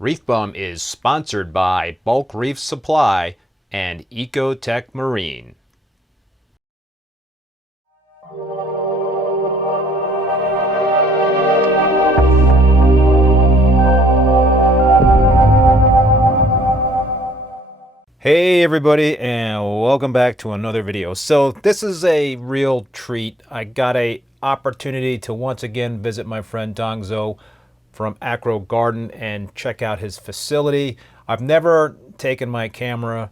Reef Bum is sponsored by Bulk Reef Supply and Ecotech Marine. Hey everybody, and welcome back to another video. So this is a real treat. I got a opportunity to once again visit my friend Dong Zhou from AcroGarden and check out his facility. I've never taken my camera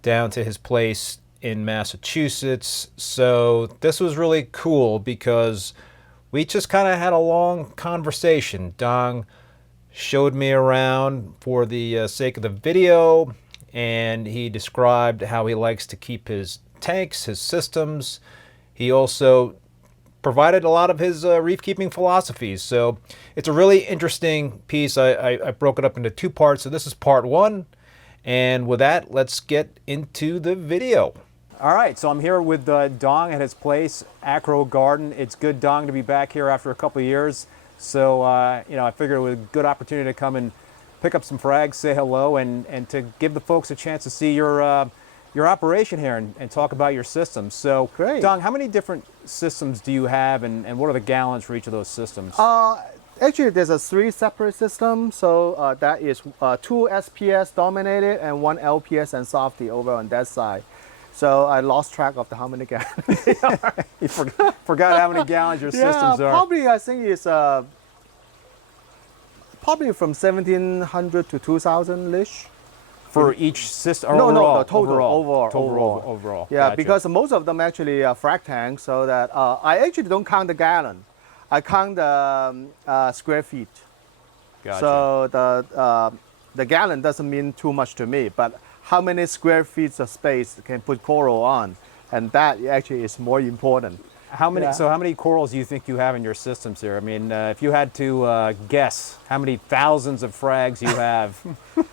down to his place in Massachusetts, so this was really cool because we just kind of had a long conversation. Dong showed me around for the sake of the video, and he described how he likes to keep his tanks, his systems. He also provided a lot of his reef keeping philosophies. So it's a really interesting piece. I broke it up into two parts. So this is part one. And with that, let's get into the video. All right, so I'm here with Dong at his place, AcroGarden. It's good, Dong, to be back here after a couple of years. So, I figured it was a good opportunity to come and pick up some frags, say hello, and to give the folks a chance to see your operation here and talk about your systems. So, great. Dong, how many different systems do you have, and what are the gallons for each of those systems? Actually, there's a 3 separate systems. So that is 2 SPS dominated and 1 LPS and softy over on that side. So I lost track of how many gallons. You forgot how many gallons your systems are. Probably I think it's probably from 1,700 to 2,000-ish. For each system? No, overall, the total, overall. Yeah, Gotcha. because most of them actually are frac tanks, so that I actually don't count the gallon. I count the square feet. Gotcha. So the gallon doesn't mean too much to me, but how many square feet of space can put coral on, and that actually is more important. How many? Yeah. So how many corals do you think you have in your systems here? I mean, if you had to guess how many thousands of frags you have.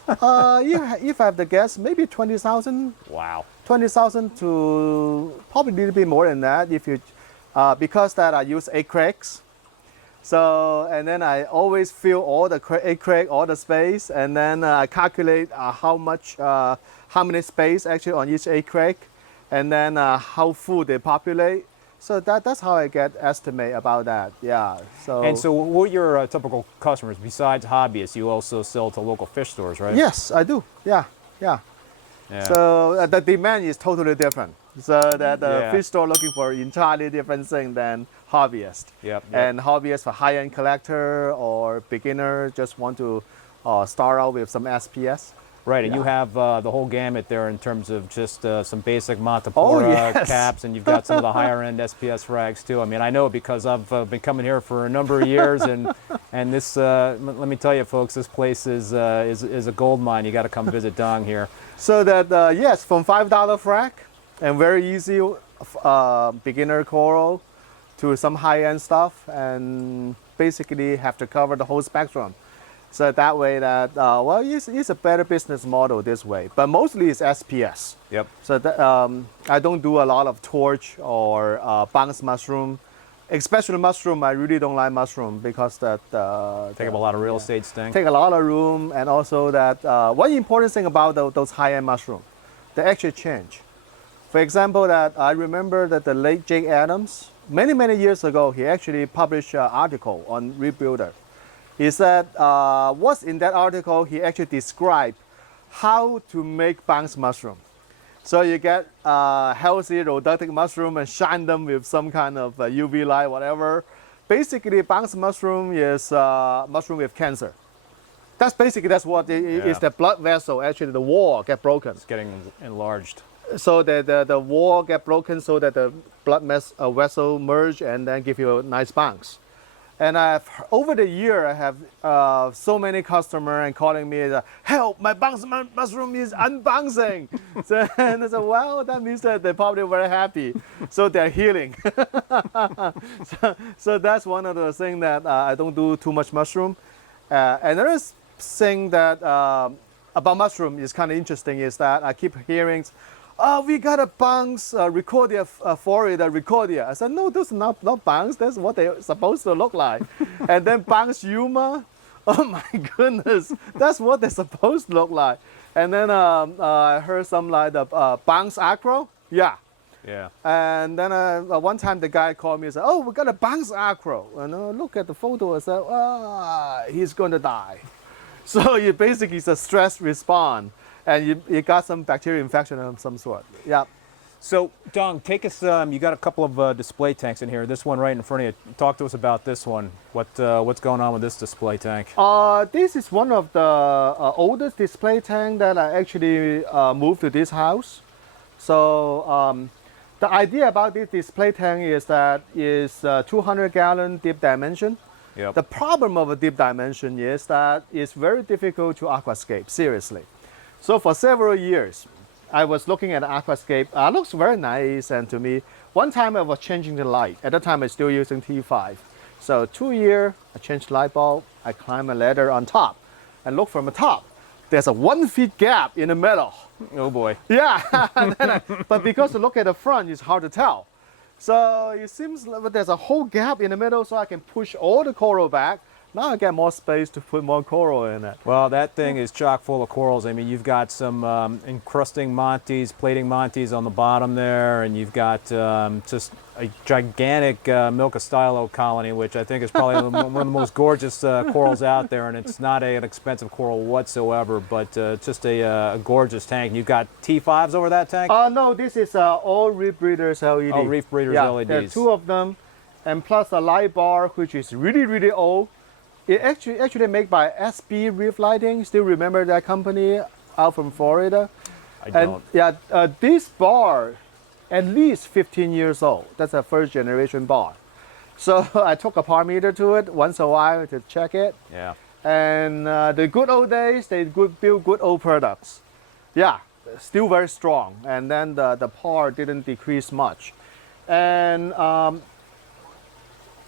If I have to guess, maybe 20,000. Wow. 20,000 to probably a little bit more than that if you, because that I use egg cracks. So, and then I always fill all the egg crack, all the space, and then I calculate how many space actually on each egg crack, and then how full they populate. So that's how I get estimate about that. Yeah. So. And so, what are your typical customers besides hobbyists? You also sell to local fish stores, right? Yes, I do. Yeah. So the demand is totally different. So that the fish store looking for entirely different thing than hobbyist. Yep. And hobbyist for high-end collector or beginner just want to start out with some SPS. Right, and you have the whole gamut there in terms of just some basic Montipora caps, and you've got some of the higher-end SPS frags too. I mean, I know because I've been coming here for a number of years, and this, let me tell you, folks, this place is a gold mine. You got to come visit Dong here. So that yes, from $5 frag and very easy beginner coral to some high-end stuff, and basically have to cover the whole spectrum. So that way that, well, it's a better business model this way, but mostly it's SPS. Yep. So that, I don't do a lot of torch or bounce mushroom, especially mushroom. I really don't like mushroom because that take up a lot of real estate stink. Take a lot of room, and also that one important thing about those high-end mushroom, they actually change. For example, that I remember that the late Jake Adams, many years ago, he actually published an article on Rebuilder. He said, what's in that article, he actually described how to make bounce mushroom. So you get healthy rhodiotic mushroom and shine them with some kind of UV light, whatever. Basically, bounce mushroom is mushroom with cancer. That's what it is. The blood vessel, actually the wall get broken. It's getting enlarged. So the wall get broken so that the blood vessel merge and then give you a nice bounce. And over the year, I have so many customers and calling me, help, my bounce mushroom is unbouncing. And I said, well, that means that they're probably very happy. So they're healing. so that's one of the things that I don't do too much mushroom. Another thing that about mushroom is kind of interesting is that I keep hearing, we got a bounce Recordia Florida Recordia. I said, no, those are not bounce. That's what they're supposed to look like. And then bounce Yuma. Oh my goodness, that's what they're supposed to look like. And then I heard some like the bounce acro. Yeah. Yeah. And then one time the guy called me and said, "Oh, we got a bounce acro." And I look at the photo and said, he's going to die. So you basically it's a stress response, and you got some bacterial infection of some sort. Yeah. So, Dong, take us. You got a couple of display tanks in here. This one right in front of you. Talk to us about this one. What's going on with this display tank? This is one of the oldest display tank that I actually moved to this house. So the idea about this display tank is that it's 200-gallon deep dimension. Yep. The problem of a deep dimension is that it's very difficult to aquascape, seriously. So for several years, I was looking at aquascape. Looks very nice, and to me, one time I was changing the light. At that time, I was still using T5. So 2 years, I changed the light bulb. I climbed a ladder on top, and look from the top. There's a 1 feet gap in the middle. Oh boy. Yeah, but because you look at the front, it's hard to tell. So it seems like there's a whole gap in the middle, so I can push all the coral back. Now I get more space to put more coral in it. Well, that thing is chock full of corals. I mean, you've got some encrusting montes, plating montes on the bottom there, and you've got just a gigantic Milka-stylo colony, which I think is probably one of the most gorgeous corals out there, and it's not an expensive coral whatsoever, but just a gorgeous tank. You've got T5s over that tank? No, this is all Reef Breeders LED. Oh, Reef Breeders yeah, LEDs. there are 2 of them, and plus a light bar, which is really, really old. It actually made by SB Reef Lighting. Still remember that company out from Florida? I don't. And yeah, this bar, at least 15 years old. That's a first generation bar. So I took a par meter to it once a while to check it. Yeah. And the good old days, they build good old products. Yeah, still very strong. And then the par didn't decrease much. And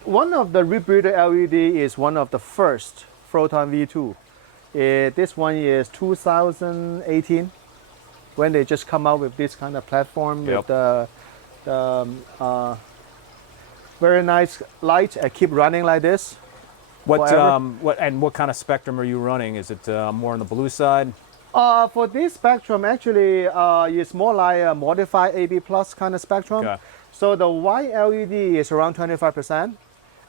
one of the Reef Breeder LED is one of the first Photon V2. This one is 2018, when they just come out with this kind of platform. Yep. With the very nice light. I keep running like this. What forever. what kind of spectrum are you running? Is it more on the blue side? For this spectrum, actually, it's more like a modified AB plus kind of spectrum. Okay. So the white LED is around 25%,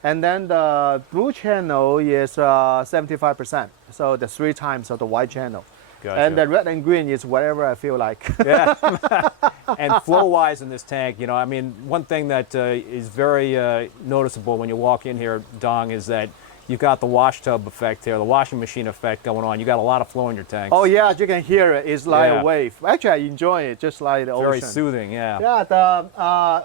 and then the blue channel is 75%. So the 3 times of the white channel. Gotcha. And the red and green is whatever I feel like. Yeah. And flow-wise in this tank, you know, I mean, one thing that is very noticeable when you walk in here, Dong, is that you've got the wash tub effect here, the washing machine effect going on. You got a lot of flow in your tanks. Oh yeah, you can hear it. It's like Yeah. a wave. Actually, I enjoy it, just like the Very ocean. soothing, yeah. Yeah,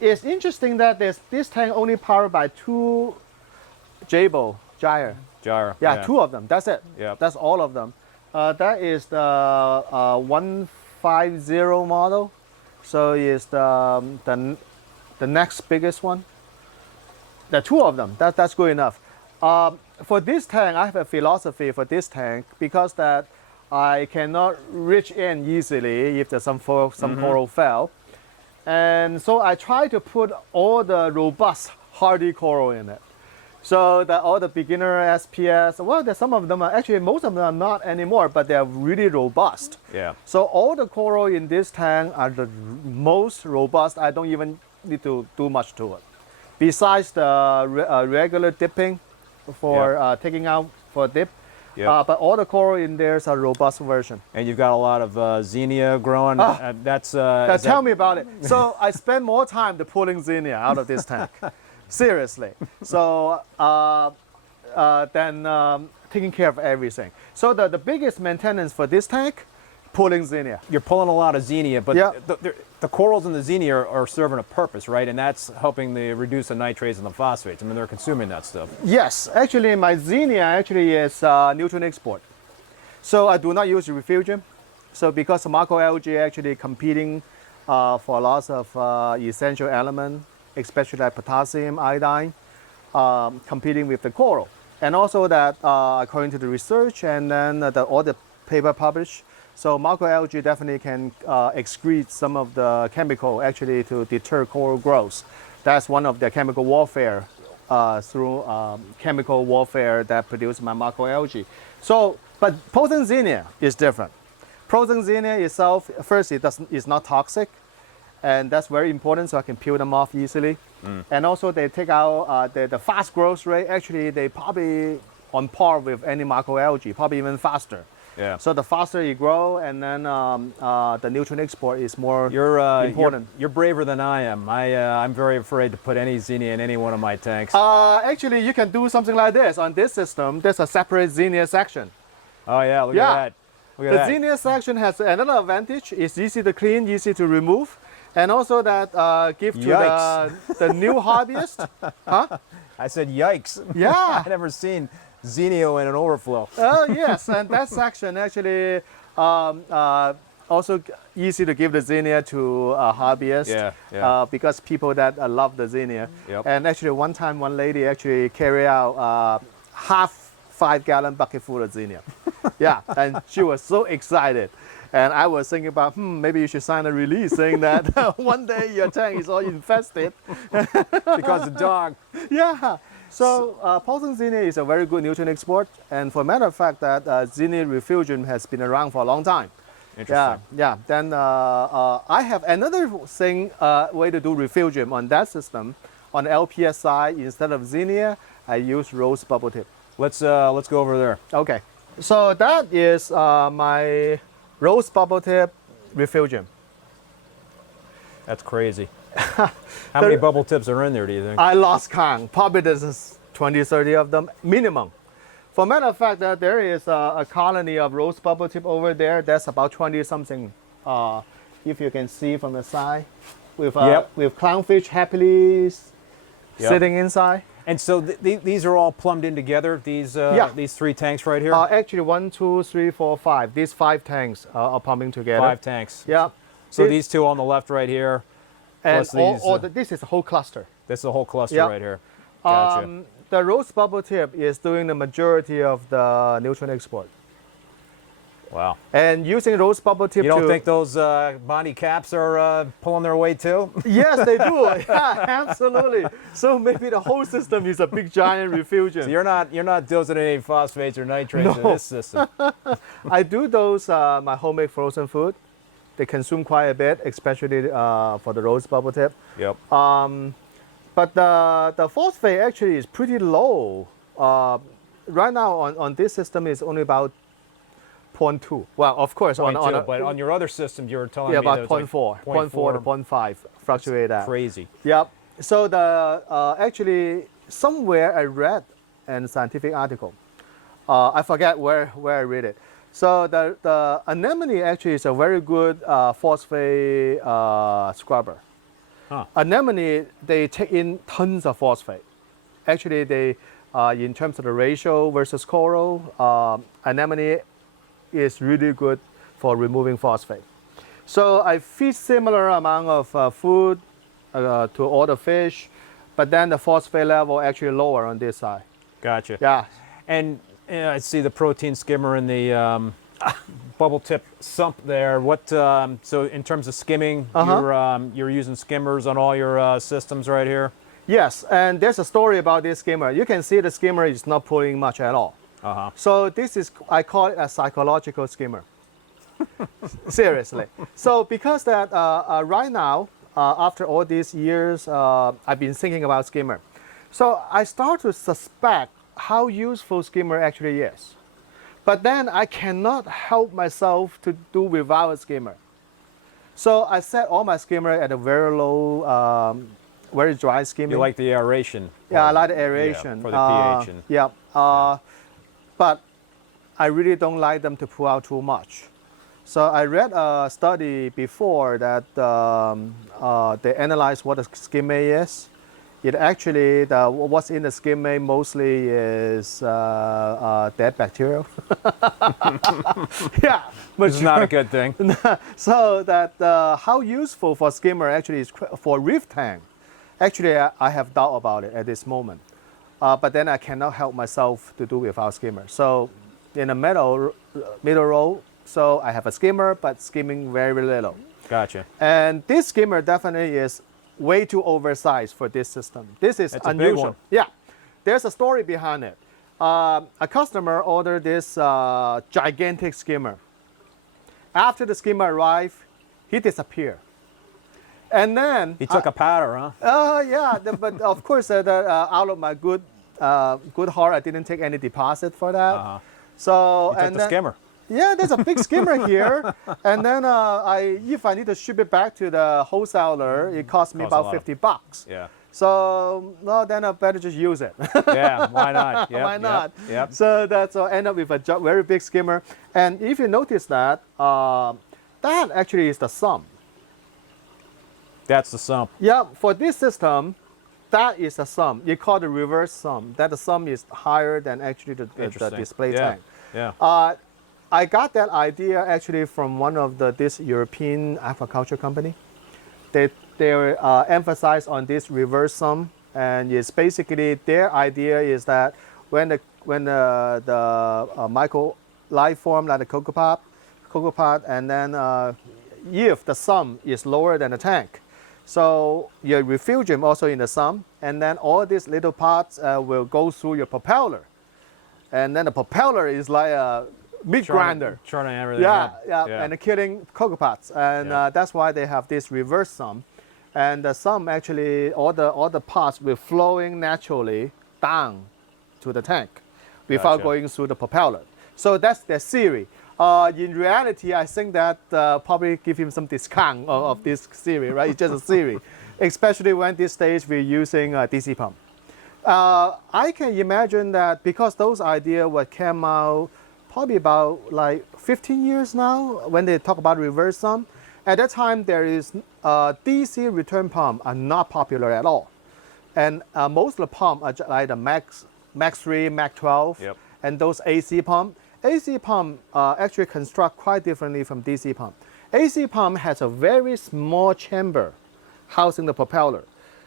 it's interesting that this tank only powered by 2 Jabo gyre. Jar. Yeah, 2 of them. That's it. Yep. That's all of them. That is the 150 model. So it's the next biggest one. There are 2 of them. That's good enough. For this tank, I have a philosophy for this tank, because that I cannot reach in easily if there's some coral fell. And so I try to put all the robust, hardy coral in it. So that all the beginner SPS, well, there's some of them are actually, most of them are not anymore, but they're really robust. Yeah. So all the coral in this tank are the most robust. I don't even need to do much to it. Besides the regular dipping for taking out for dip, but all the coral in there is a robust version. And you've got a lot of xenia growing. Tell me about it. So I spend more time pulling xenia out of this tank. Seriously. So than taking care of everything. So the biggest maintenance for this tank, pulling xenia. You're pulling a lot of xenia, but the corals in the xenia are serving a purpose, right? And that's helping reduce the nitrates and the phosphates. I mean, they're consuming that stuff. Yes, actually my xenia actually is nutrient export. So I do not use refugium. So because macroalgae actually competing for lots of essential elements, especially like potassium, iodine, competing with the coral. And also that according to the research and then all the paper published, so macroalgae definitely can excrete some of the chemical actually to deter coral growth. That's one of the chemical warfare through chemical warfare that produce my macroalgae. So, but potent xenia is different. Potent xenia itself, first, it's not toxic, and that's very important, so I can peel them off easily. And also, they take out the fast growth rate. Actually, they probably on par with any macroalgae, probably even faster. Yeah. So the faster you grow, and then the nutrient export is more important. You're braver than I am. I'm very afraid to put any xenia in any one of my tanks. Actually, you can do something like this. On this system, there's a separate xenia section. Oh yeah, look at that. Look at The that. xenia section has another advantage. It's easy to clean, easy to remove, and also that give to the new hobbyist. Huh? I said yikes. Yeah. I've never seen xenia in an overflow. Oh yes, and that section actually also easy to give the xenia to hobbyists. Yeah, yeah. Because people that love the xenia. Yep. And actually, one time, one lady actually carried out half 5-gallon bucket full of xenia. Yeah, and she was so excited. And I was thinking about, maybe you should sign a release saying that one day your tank is all infested. Because the dog. Yeah. So potent xenia is a very good nutrient export. And for a matter of fact, that xenia refugium has been around for a long time. Interesting. Yeah. Then I have another thing, way to do refugium on that system. On the LPS side, instead of xenia, I use rose bubble tip. Let's go over there. Okay. So that is my rose bubble tip refugium. That's crazy. How many bubble tips are in there, do you think? I lost count. Probably there's 20, 30 of them minimum. For matter of fact, there is a colony of rose bubble tip over there. That's about 20 something. If you can see from the side, with clownfish happily sitting inside. And so these are all plumbed in together. These these 3 tanks right here. Actually, 1, 2, 3, 4, 5. These 5 tanks are plumbing together. 5 tanks. Yeah. So these 2 on the left right here. And plus these, this is a whole cluster. This is a whole cluster right here. Gotcha. The rose bubble tip is doing the majority of the nutrient export. Wow. And using rose bubble tip, you don't think those Bonnie caps are pulling their weight too? Yes, they do. Yeah, absolutely. So maybe the whole system is a big giant refugium. So you're not dosing any phosphates or nitrates in this system. I do those my homemade frozen food. They consume quite a bit, especially for the rose bubble tip. Yep. But the phosphate actually is pretty low. Right now on this system is only about 0.2. Well, of course, but on your other system, you were telling me about that 0.4, 0.4 to 0.5 fluctuate that. Crazy. Yep. So the actually somewhere I read a scientific article. I forget where I read it. So the anemone actually is a very good phosphate scrubber. Huh. Anemone, they take in tons of phosphate. Actually, they in terms of the ratio versus coral, anemone is really good for removing phosphate. So I feed similar amount of food to all the fish, but then the phosphate level actually lower on this side. Gotcha. Yeah. And I see the protein skimmer in the bubble tip sump there. What? So in terms of skimming, you're using skimmers on all your systems right here. Yes, and there's a story about this skimmer. You can see the skimmer is not pulling much at all. So this is, I call it a psychological skimmer. Seriously. So because that right now, after all these years, I've been thinking about skimmer. So I start to suspect how useful skimmer actually is. But then I cannot help myself to do without a skimmer. So I set all my skimmer at a very low, very dry skimming. You like the aeration? Yeah, I like the aeration. Yeah, for the pH. Yeah. But I really don't like them to pull out too much. So I read a study before that they analyzed what a skimming is. It actually, what's in the skimming mostly is dead bacteria. Yeah. Which is not a good thing. So that how useful for skimmer actually is for reef tank. Actually, I have doubt about it at this moment. But then I cannot help myself to do without skimmer. So in the middle row, so I have a skimmer, but skimming very little. Gotcha. And this skimmer definitely is way too oversized for this system. This is It's a unusual. big one. Yeah. there's a story behind it. A customer ordered this gigantic skimmer. After the skimmer arrived, he disappeared. And then He took a powder, huh? yeah, but of course, out of my good heart, I didn't take any deposit for that. So He took the skimmer. Yeah, there's a big skimmer here, and then if I need to ship it back to the wholesaler, it costs me about $50. Yeah. So well, then I better just use it. Yeah, why not? Yep, Why not? Yep. So that's end up with a very big skimmer. And if you notice that, that actually is the sump. That's the sump. Yeah, for this system, that is a sump. You call the reverse sump. That the sump is higher than actually the display tank. Yeah. I got that idea actually from one of this European aquaculture company. They emphasize on this reverse sump, and it's basically their idea is that when the micro life form like the cocopod, and then if the sump is lower than the tank, so your refugium also in the sump, and then all these little parts will go through your propeller, and then the propeller is like a meat grinder. Churning everything. Yeah, and killing cocopods, and that's why they have this reverse sump, and the sump actually all the parts will flowing naturally down to the tank, without going through the propeller. So that's their theory. In reality, I think that probably give him some discount of this theory, right? It's just a theory, especially when this stage we're using a DC pump. I can imagine that because those ideas were came out probably about like 15 years now when they talk about reverse sump. At that time, there is DC return pump are not popular at all, and most of the pump are like the Max 3, Max 12, and those AC pump. AC pump actually construct quite differently from DC pump. AC pump has a very small chamber housing the propeller.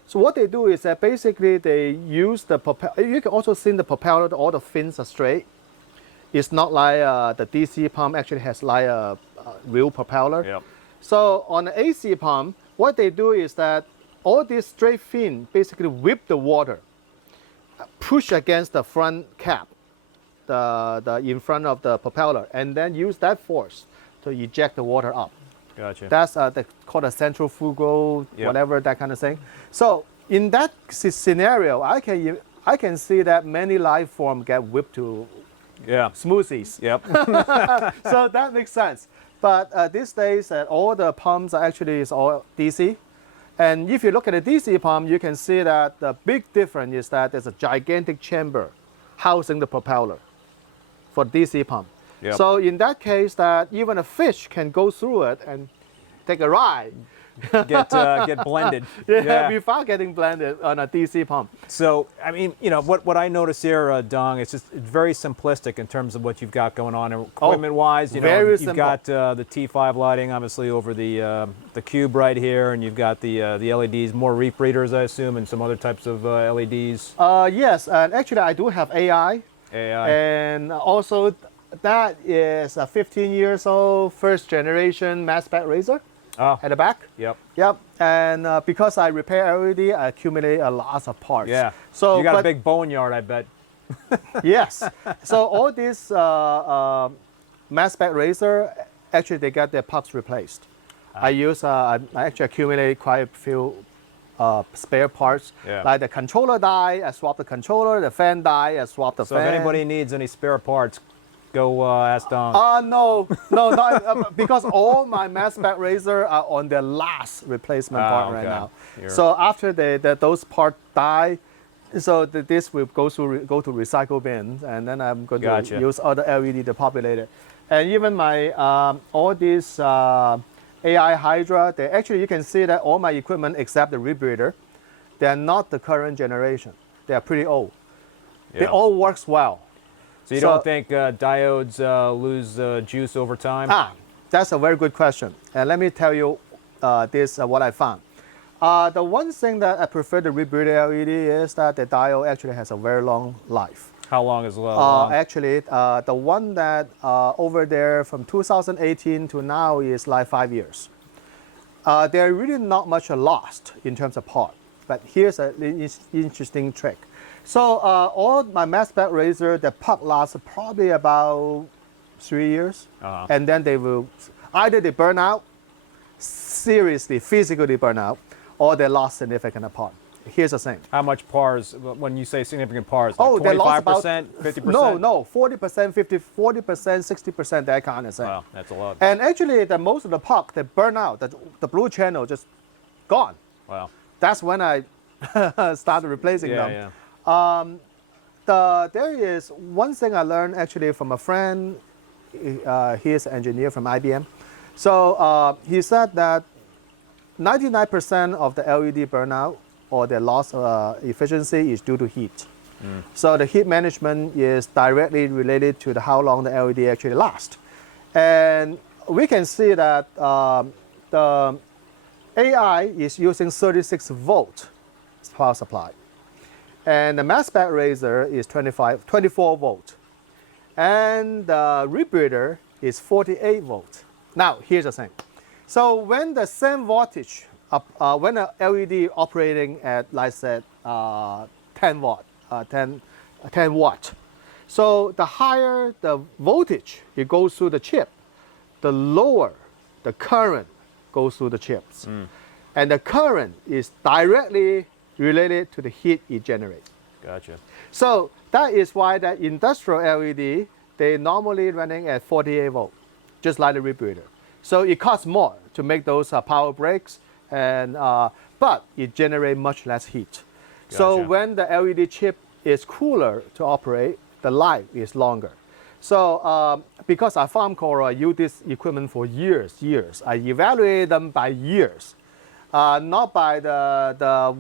So what they do is that basically they use the propeller. You can also see the propeller, all the fins are straight. It's not like the DC pump actually has like a real propeller. Yep. So on the AC pump, what they do is that all these straight fins basically whip the water, push against the front cap, the in front of the propeller, and then use that force to eject the water up. Gotcha. That's called a centrifugal, whatever, that kind of thing. So in that scenario, I can see that many life forms get whipped to smoothies. Yep. So that makes sense. But these days, all the pumps are actually is all DC. And if you look at the DC pump, you can see that the big difference is that there's a gigantic chamber housing the propeller for DC pump. Yep. So in that case, that even a fish can go through it and take a ride. Get blended. Without getting blended on a DC pump. So, I mean, you know, what I notice here, Dong, it's very simplistic in terms of what you've got going on equipment-wise. You know, you've got the T5 lighting, obviously, over the cube right here, and you've got the LEDs, more reef breeders, I assume, and some other types of LEDs. Yes, and actually I do have AI. And also that is a 15 years old, first generation mass spec razor. At the back. Yep. And because I repair LED, I accumulate a lot of parts. Yeah. So you got a big boneyard, I bet. Yes. So all these mass spec razor, actually they got their parts replaced. I actually accumulate quite a few spare parts. Like the controller die, I swap the controller. The fan die, I swap the fan. So if anybody needs any spare parts, go ask Dong. No, because all my mass spec razor are on their last replacement part right now. So after those parts die, so this will go to recycle bins, and then I'm going to use other LED to populate it. And even my all these AI Hydra, you can see that all my equipment except the rebreather, they are not the current generation. They are pretty old. They all works well. So you don't think diodes lose juice over time? That's a very good question. And let me tell you what I found. The one thing that I prefer the rebreather LED is that the diode actually has a very long life. How long is long? Actually, the one that over there from 2018 to now is like 5 years. They're really not much lost in terms of part. But here's an interesting trick. So all my mass spec razor, the puck lasts probably about 3 years, and then they will either they burn out, seriously, physically burn out, or they lost significant part. Here's the thing. How much pars, when you say significant pars, Oh, like they lost about 25%, 50%? No, 40%, 50, 40%, 60%, that kind of thing. Wow, that's a lot. And actually, the most of the puck, they burn out. The blue channel just gone. Wow. That's when I started replacing them. Yeah. There is one thing I learned actually from a friend. He is an engineer from IBM. So he said that 99% of the LED burnout or the loss of efficiency is due to heat. So the heat management is directly related to how long the LED actually lasts. And we can see that the AI is using 36-volt power supply. And the mass spec razor is 24 volt. And the rebreather is 48 volt. Now, here's the thing. So when the same voltage, when a LED operating at, like I said, 10 watt, so the higher the voltage it goes through the chip, the lower the current goes through the chips. And the current is directly related to the heat it generates. Gotcha. So that is why that industrial LED, they normally running at 48 volt, just like the rebreather. So it costs more to make those power breaks, and but it generates much less heat. Gotcha. So when the LED chip is cooler to operate, the life is longer. So because I farm coral, I use this equipment for years. I evaluate them by years, not by the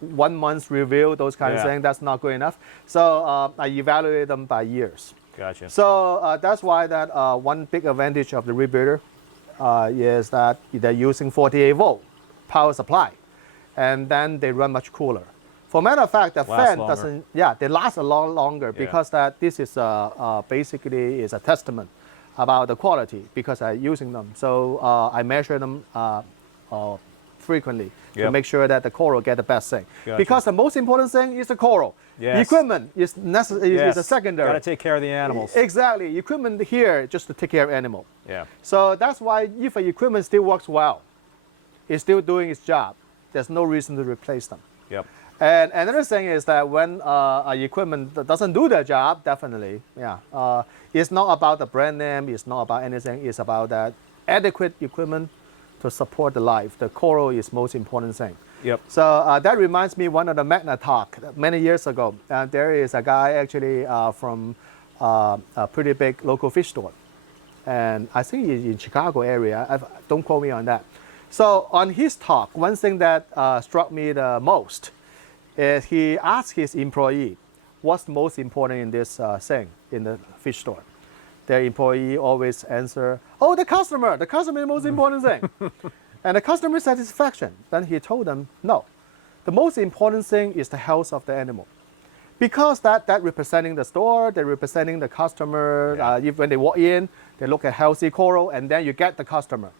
1 month review, those kind of things. That's not good enough. So I evaluate them by years. Gotcha. So that's why that one big advantage of the rebreather is that they're using 48 volt power supply, and then they run much cooler. For matter of fact, the fan doesn't. Yeah, they last a lot longer because that this is basically is a testament about the quality because I'm using them. So I measure them frequently to make sure that the coral get the best thing. Gotcha. Because the most important thing is the coral. Yes. The equipment is necessary. Is a secondary. Got to take care of the animals. Exactly. Equipment here just to take care of animal. Yeah. So that's why if the equipment still works well, it's still doing its job, there's no reason to replace them. Yep. And another thing is that when equipment doesn't do their job, definitely, it's not about the brand name, it's not about anything, it's about that adequate equipment to support the life. The coral is most important thing. Yep. So that reminds me one of the Magna talk many years ago. There is a guy actually from a pretty big local fish store. And I think he's in Chicago area, don't quote me on that. So on his talk, one thing that struck me the most is he asked his employee, what's most important in this thing in the fish store? Their employee always answer, oh, the customer is the most important thing. And the customer satisfaction. Then he told them, no, the most important thing is the health of the animal. Because that representing the store, they're representing the customer. When they walk in, they look at healthy coral, and then you get the customer.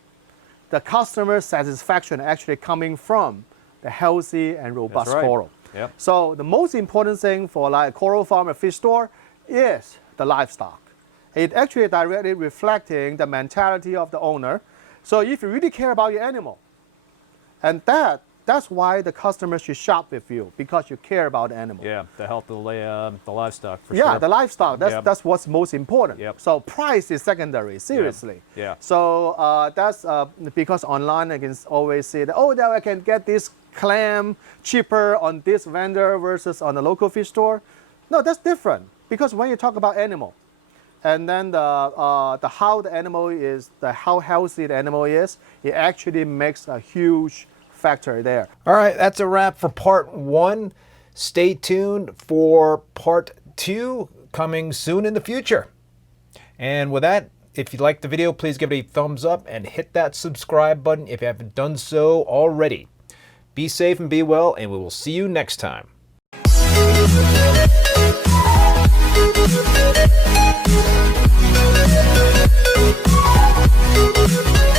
The customer satisfaction actually coming from the healthy and robust coral. Yep. So the most important thing for like a coral farm or fish store is the livestock. It actually directly reflecting the mentality of the owner. So if you really care about your animal, and that's why the customer should shop with you, because you care about the animal. Yeah, the health of the livestock for sure. Yeah, the livestock, that's what's most important. Yep. So price is secondary, seriously. Yeah. So that's because online I can always say that, oh, now I can get this clam cheaper on this vendor versus on the local fish store. No, that's different, because when you talk about animal, and then the how the animal is, how healthy the animal is, it actually makes a huge factor there. All right, that's a wrap for part 1. Stay tuned for part 2 coming soon in the future. And with that, if you liked the video, please give it a thumbs up and hit that subscribe button if you haven't done so already. Be safe and be well, and we will see you next time. We'll be right back.